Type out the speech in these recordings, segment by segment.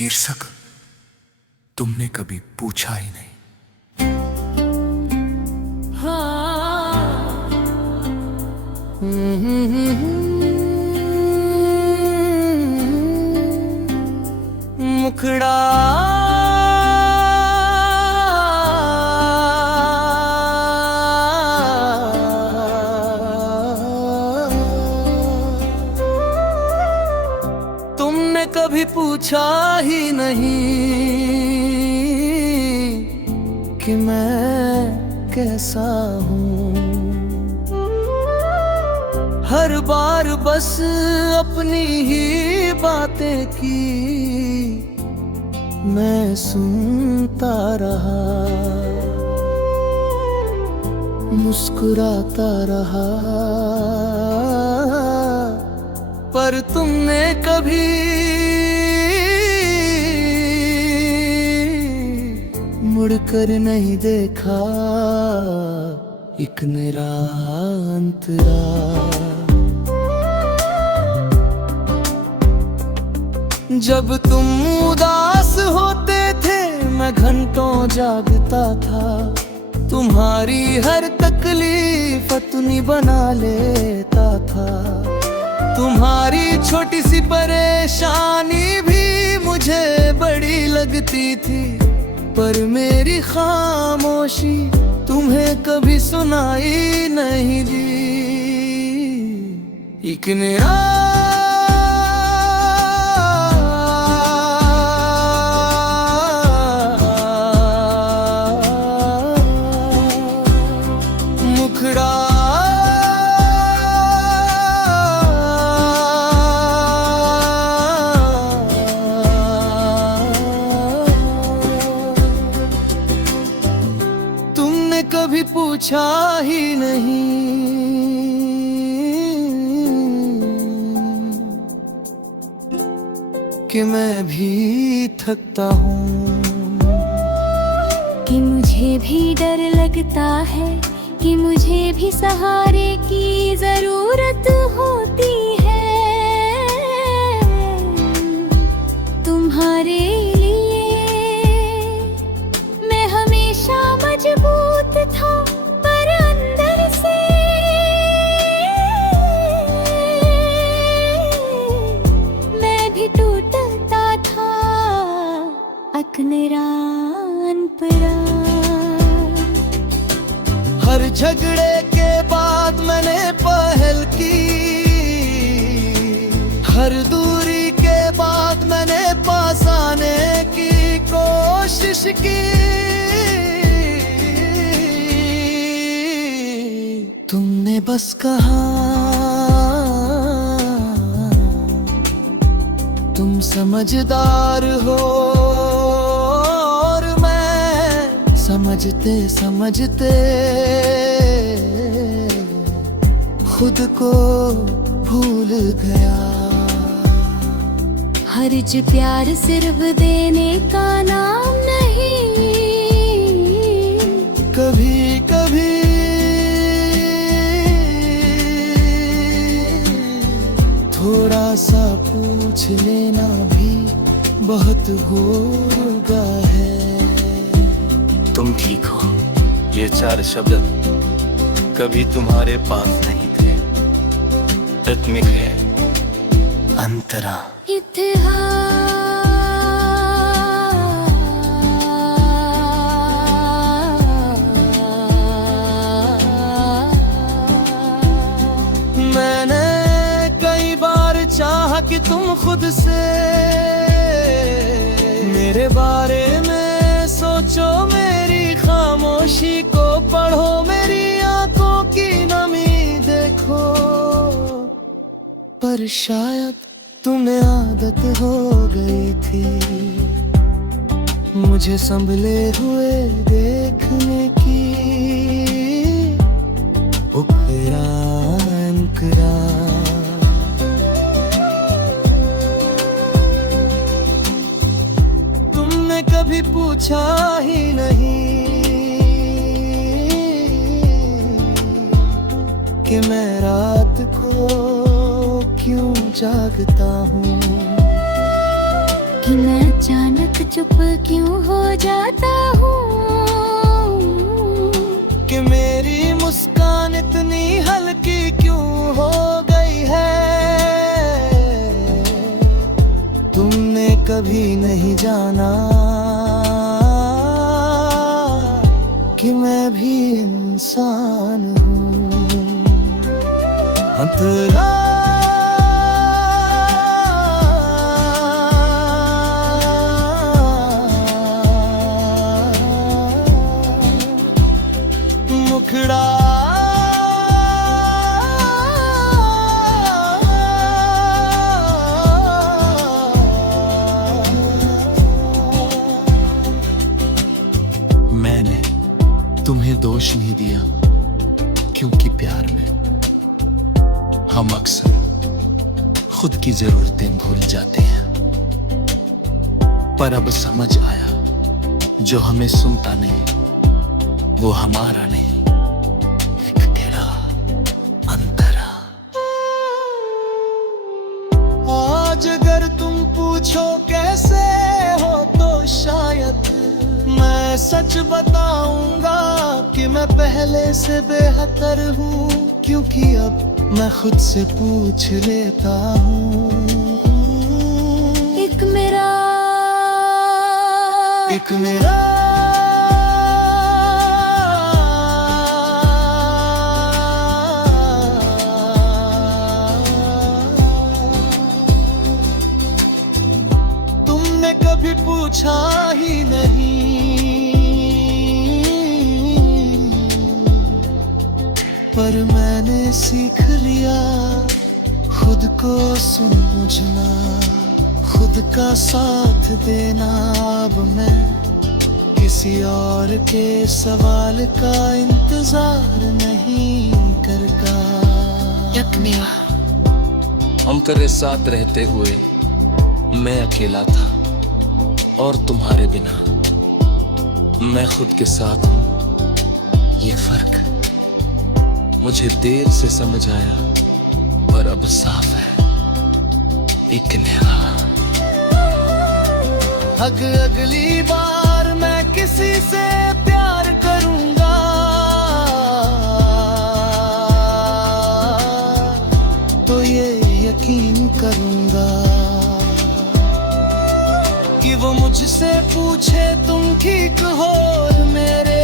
शीर्षक तुमने कभी पूछा ही नहीं। मुखड़ा तुमने कभी पूछा ही नहीं कि मैं कैसा हूँ। हर बार बस अपनी ही बातें की मैं सुनता रहा, मुस्कुराता रहा, पर तुमने कभी मुड़कर नहीं देखा। एक निरांतरा जब तुम उदास होते थे मैं घंटों जागता था। तुम्हारी हर तकलीफ अपनी बना लेता था। तुम्हारी छोटी सी परेशानी भी मुझे बड़ी लगती थी, पर मेरी खामोशी तुम्हें कभी सुनाई नहीं दी। एक मुखड़ा तुमने कभी पूछा ही नहीं कि मैं भी थकता हूँ, कि मुझे भी डर लगता है, कि मुझे भी सहारे की जरूरत होती है। तुम्हारे लिए मैं हमेशा मजबूत था, पर अंदर से मैं भी टूटता था। अकनरान परा हर झगड़े के बाद मैंने पहल की, हर दूरी के बाद मैंने पास आने की कोशिश की। तुमने बस कहा तुम समझदार हो, और मैं समझते समझते खुद को भूल गया। हर्ज प्यार सिर्फ देने का नाम नहीं, कभी कभी थोड़ा सा पूछ लेना भी बहुत होगा है। तुम ठीक हो, ये चार शब्द कभी तुम्हारे पास नहीं थे। तत्मिक है अंतरा। मैंने कई बार चाहा कि तुम खुद से मेरे बारे में सोचो, मेरी खामोशी को पढ़ो, मेरी आंखों की नमी देखो, पर शायद तुम्हें आदत हो गई थी मुझे संभले हुए देखने की। तुमने कभी पूछा ही नहीं कि मैं रात को क्यों जागता हूँ, कि मैं अचानक चुप क्यों हो जाता हूँ कि मेरी मुस्कान इतनी हल्की क्यों हो गई है। तुमने कभी नहीं जाना कि मैं भी इंसान हूँ। अंतरा मुखड़ा मैंने तुम्हें दोष नहीं दिया, क्योंकि प्यार में हम अक्सर खुद की जरूरतें भूल जाते हैं। पर अब समझ आया, जो हमें सुनता नहीं वो हमारा नहीं, एक तेरा अंतरा। आज अगर तुम पूछो कैसे हो तो शायद मैं सच बताऊंगा कि मैं पहले से बेहतर हूँ, क्योंकि अब मैं खुद से पूछ लेता हूँ। एक मेरा तुमने कभी पूछा ही नहीं, पर मैंने सीख लिया खुद को समझना, खुद का साथ देना। अब मैं किसी और के सवाल का इंतजार नहीं करता। हम तेरे साथ रहते हुए मैं अकेला था, और तुम्हारे बिना मैं खुद के साथ हूँ। ये फर्क मुझे देर से समझ आया, पर अब साफ है, एक नया। अगली बार मैं किसी से प्यार करूंगा तो ये यकीन करूंगा कि वो मुझसे पूछे तुम ठीक हो, और मेरे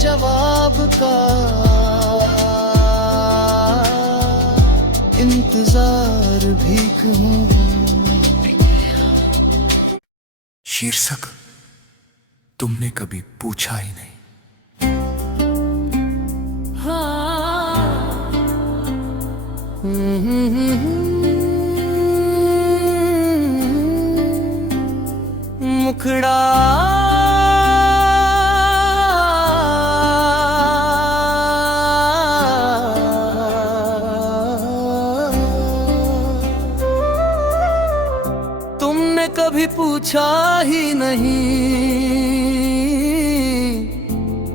जवाब का इंतजार भी करूं। शीर्षक तुमने कभी पूछा ही नहीं। मुखड़ा तुमने कभी पूछा ही नहीं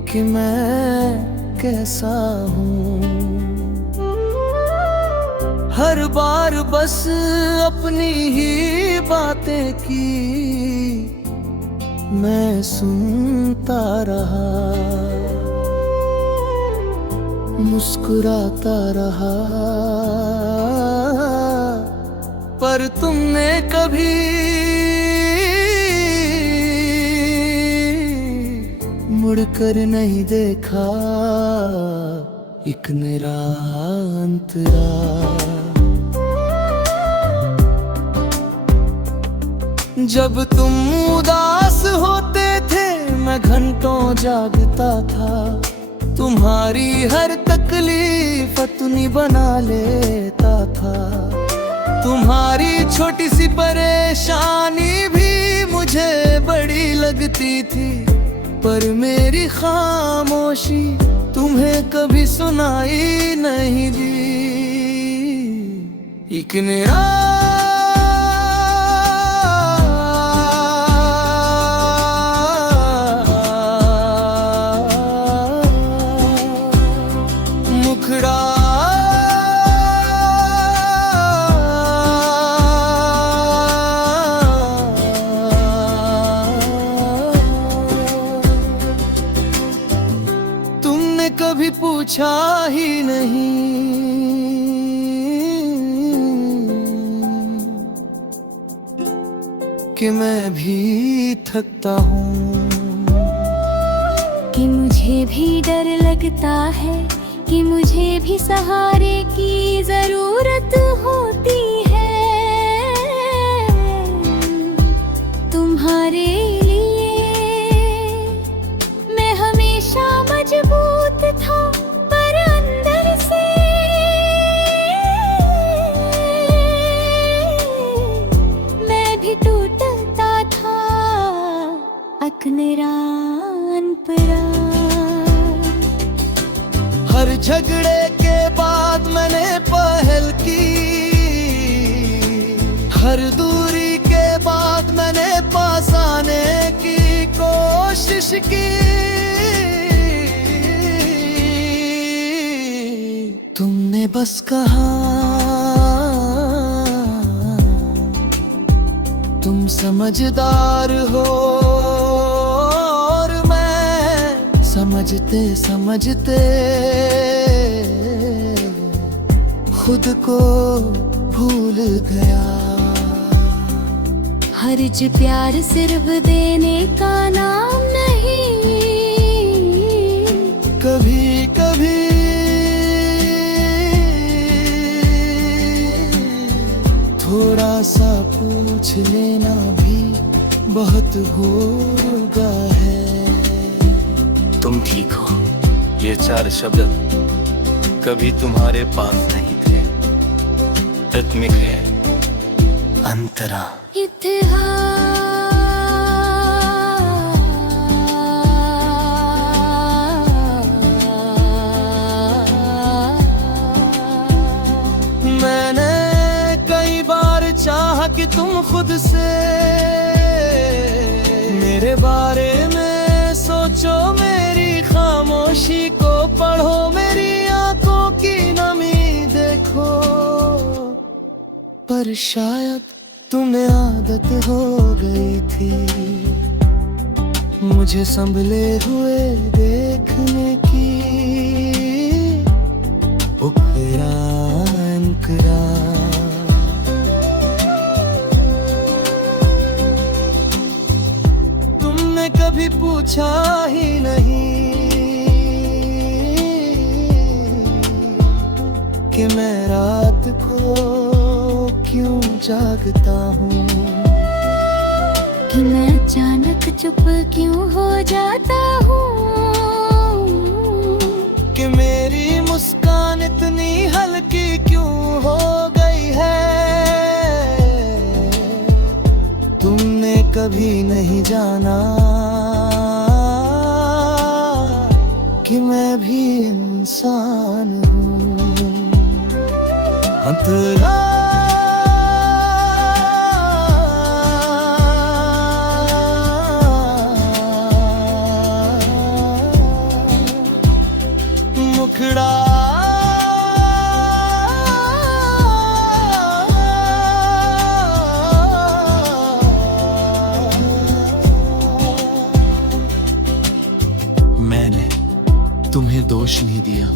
कि मैं कैसा हूँ। हर बार बस अपनी ही बातें की मैं सुनता रहा, मुस्कुराता रहा, पर तुमने कभी मुड़कर नहीं देखा। एक मेरा अंतरा जब तुम उदास होते थे मैं घंटों जागता था, तुम्हारी हर तकलीफ अपनी बना लेता था। तुम्हारी छोटी सी परेशानी भी मुझे बड़ी लगती थी, पर मेरी खामोशी तुम्हें कभी सुनाई नहीं दी। एक मेरा पूछा ही नहीं कि मैं भी थकता हूँ, कि मुझे भी डर लगता है, कि मुझे भी सहारे की जरूरत होती है। तुम्हारे लिए मैं हमेशा मजबूत था, पर अंदर से मैं भी टूटता था, अकनरान परान। हर झगड़े के बाद मैंने पहल की, हर दूरी के बाद मैंने पास आने की कोशिश की। तुमने बस कहा तुम समझदार हो, और मैं समझते समझते खुद को भूल गया। हर्ज प्यार सिर्फ देने का नाम नहीं, कभी कभी थोड़ा सा पूछ लेना भी बहुत होगा है। तुम ठीक हो, ये चार शब्द कभी तुम्हारे पास नहीं थे। तत्मिक है अंतरा। मैंने कई बार चाहा कि तुम खुद से मेरे बारे में सोचो, मेरी खामोशी को पढ़ो, मेरी आंखों की नमी देखो, पर शायद तुम्हें आदत हो गई थी मुझे संभले हुए देखने की। उपरान करा तुमने कभी पूछा ही नहीं कि मैं रात को क्यों जागता हूँ, कि मैं अचानक चुप क्यों हो जाता हूँ, कि मेरी मुस्कान इतनी हल्की क्यों हो गई है। तुमने कभी नहीं जाना कि मैं भी इंसान हूँ। अंतरा मुखड़ा मैंने तुम्हें दोष नहीं दिया,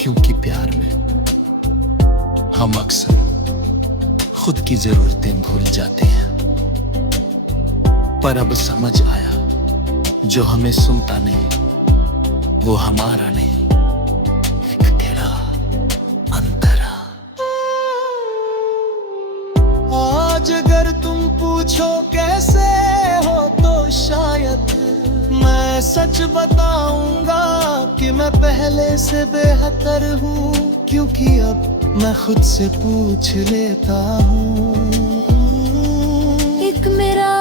क्योंकि प्यार में हम अक्सर खुद की जरूरतें भूल जाते हैं। पर अब समझ आया, जो हमें सुनता नहीं वो हमारा नहीं, एक तेरा अंतरा। आज अगर तुम पूछो कैसे हो, तो शायद मैं सच बताऊंगा कि मैं पहले से बेहतर हूँ, क्योंकि अब मैं खुद से पूछ लेता हूँ। एक मेरा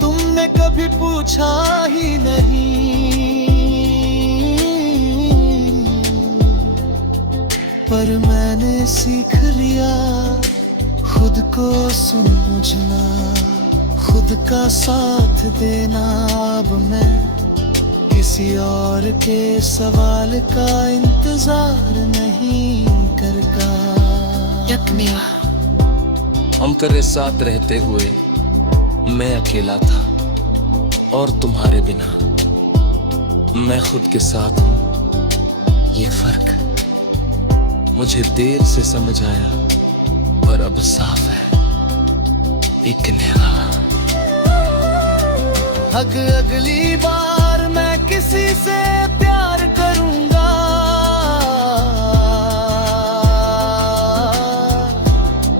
तुमने कभी पूछा ही नहीं, पर मैंने सीख लिया खुद को समझना, खुद का साथ देना। अब मैं किसी और के सवाल का इंतजार नहीं करता। हम तेरे साथ रहते हुए मैं अकेला था, और तुम्हारे बिना मैं खुद के साथ हूँ। ये फर्क मुझे देर से समझ आया, पर अब साफ है एक नया। अगली बार मैं किसी से प्यार करूंगा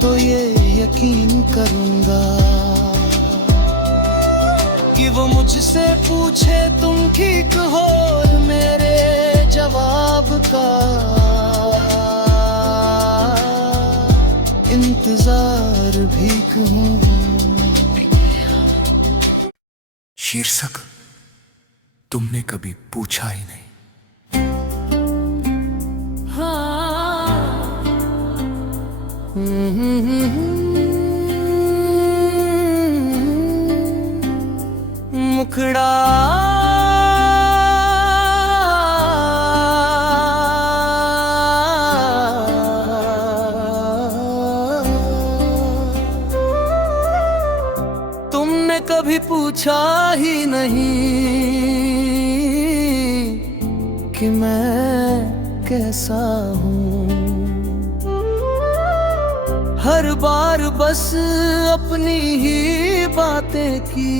तो ये यकीन करूंगा कि वो मुझसे पूछे तुम ठीक हो, और मेरे जवाब का इंतजार भी कहूँ। शीर्षक तुमने कभी पूछा ही नहीं। मुखड़ा तुमने कभी पूछा ही नहीं कि मैं कैसा हूँ। हर बार बस अपनी ही बातें की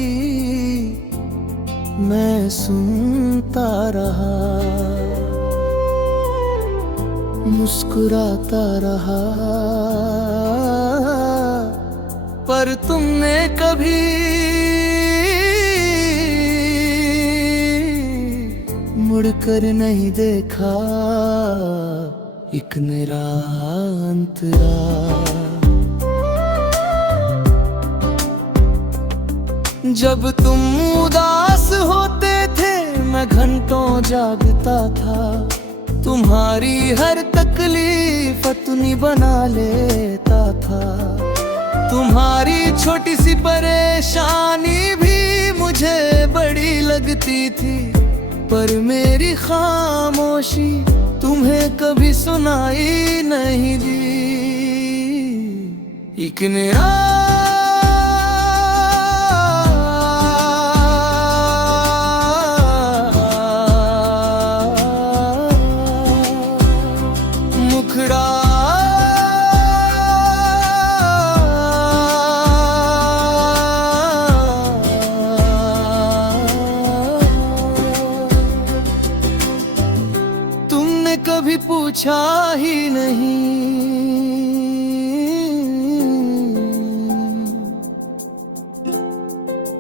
मैं सुनता रहा, मुस्कुराता रहा, पर तुमने कभी मुड़कर नहीं देखा। एक निरांतरा जब तुम उदास होते थे मैं घंटों जागता था, तुम्हारी हर तकलीफ अपनी बना लेता था। तुम्हारी छोटी सी परेशानी भी मुझे बड़ी लगती थी, पर मेरी खामोशी तुम्हें कभी सुनाई नहीं दी। एक मुखड़ा तुमने कभी पूछा ही नहीं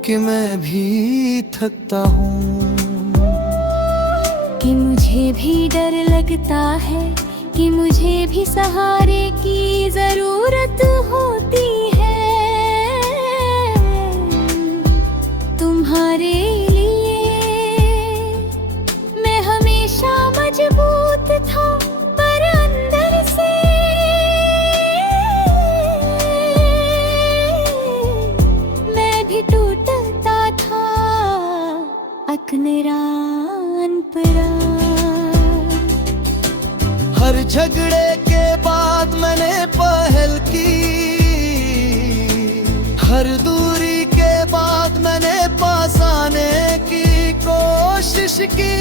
कि मैं भी थकता हूँ, कि मुझे भी डर लगता है, कि मुझे भी सहारे की जरूरत होती है। तुम्हारे लिए मैं हमेशा मजबूत था, पर अंदर से मैं भी टूटता था। अकनरान परा हर झगड़े के बाद मैंने पहल की, हर दूरी के बाद मैंने पास आने की कोशिश की।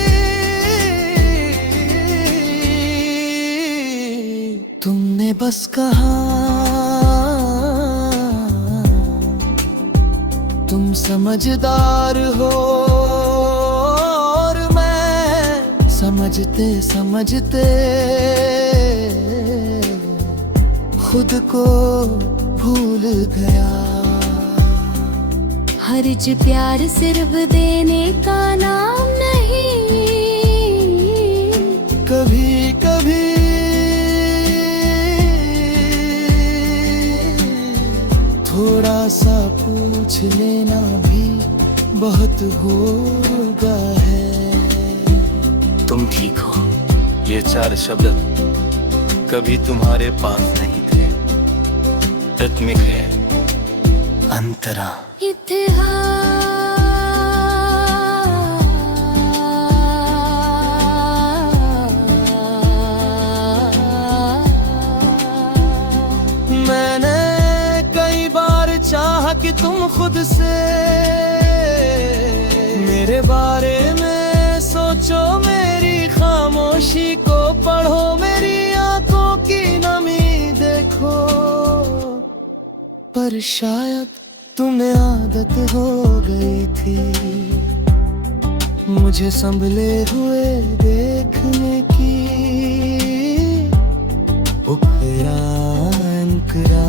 तुमने बस कहा तुम समझदार हो, और मैं समझते समझते खुद को भूल गया। हर्ज प्यार सिर्फ देने का नाम नहीं, कभी कभी थोड़ा सा पूछ लेना भी बहुत होगा है। तुम ठीक हो, ये चार शब्द कभी तुम्हारे पास नहीं थे। तत्मिक है अंतरा। इतिहास बारे में सोचो, मेरी खामोशी को पढ़ो, मेरी आंखों की नमी देखो। पर शायद तुम्हें आदत हो गई थी मुझे संभले हुए देखने की। उखरा अंकरा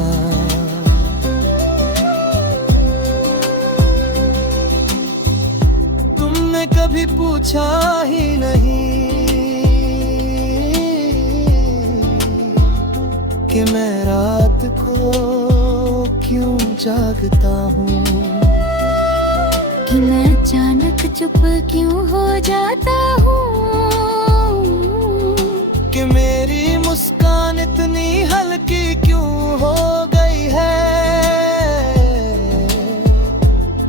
तुमने कभी पूछा ही नहीं कि मैं रात को क्यों जागता हूँ, कि मैं अचानक चुप क्यों हो जाता हूँ, कि मेरी मुस्कान इतनी हल्की क्यों हो गई है।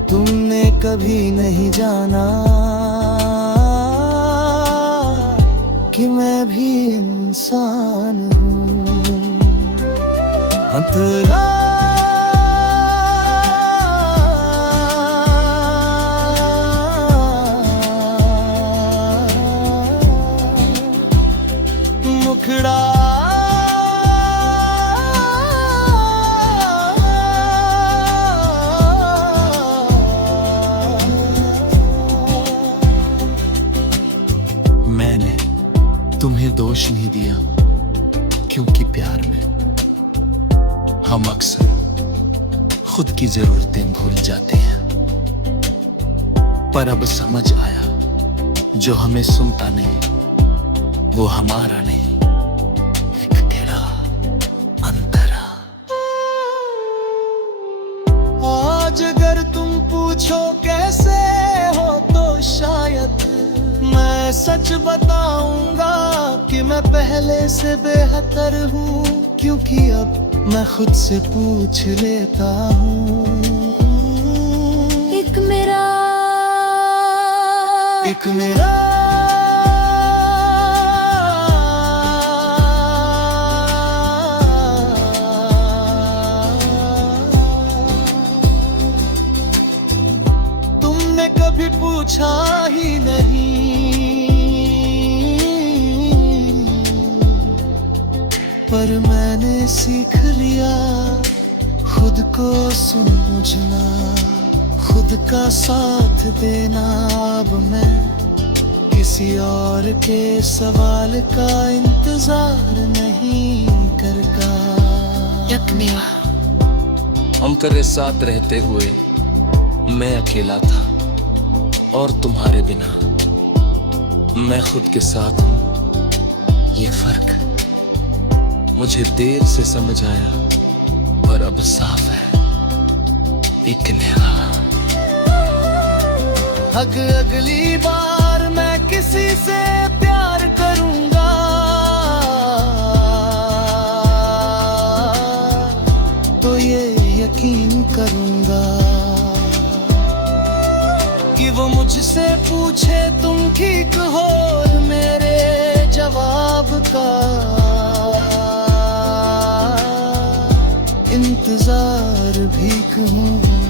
तुमने कभी नहीं जाना कि मैं भी इंसान हूँ। अंतरा मुखड़ा मैंने तुम्हें दोष नहीं दिया, क्योंकि प्यार में हम अक्सर खुद की जरूरतें भूल जाते हैं। पर अब समझ आया, जो हमें सुनता नहीं वो हमारा नहीं, एक तेरा अंतरा। आज अगर तुम पूछो कैसे हो, तो शायद मैं सच बताऊंगा कि मैं पहले से बेहतर हूँ, क्योंकि अब मैं खुद से पूछ लेता हूँ। एक मेरा तुमने कभी पूछा ही नहीं, पर मैंने सीख लिया खुद को समझना, खुद का साथ देना। अब मैं किसी और के सवाल का इंतजार नहीं करता। हम तेरे साथ रहते हुए मैं अकेला था, और तुम्हारे बिना मैं खुद के साथ हूँ। ये फर्क मुझे देर से समझ आया, पर अब साफ है, एक नया। अगली बार मैं किसी से प्यार करूंगा तो ये यकीन करूंगा कि वो मुझसे पूछे तुम ठीक हो, और मेरे जवाब का इंतजार भी कहूँ।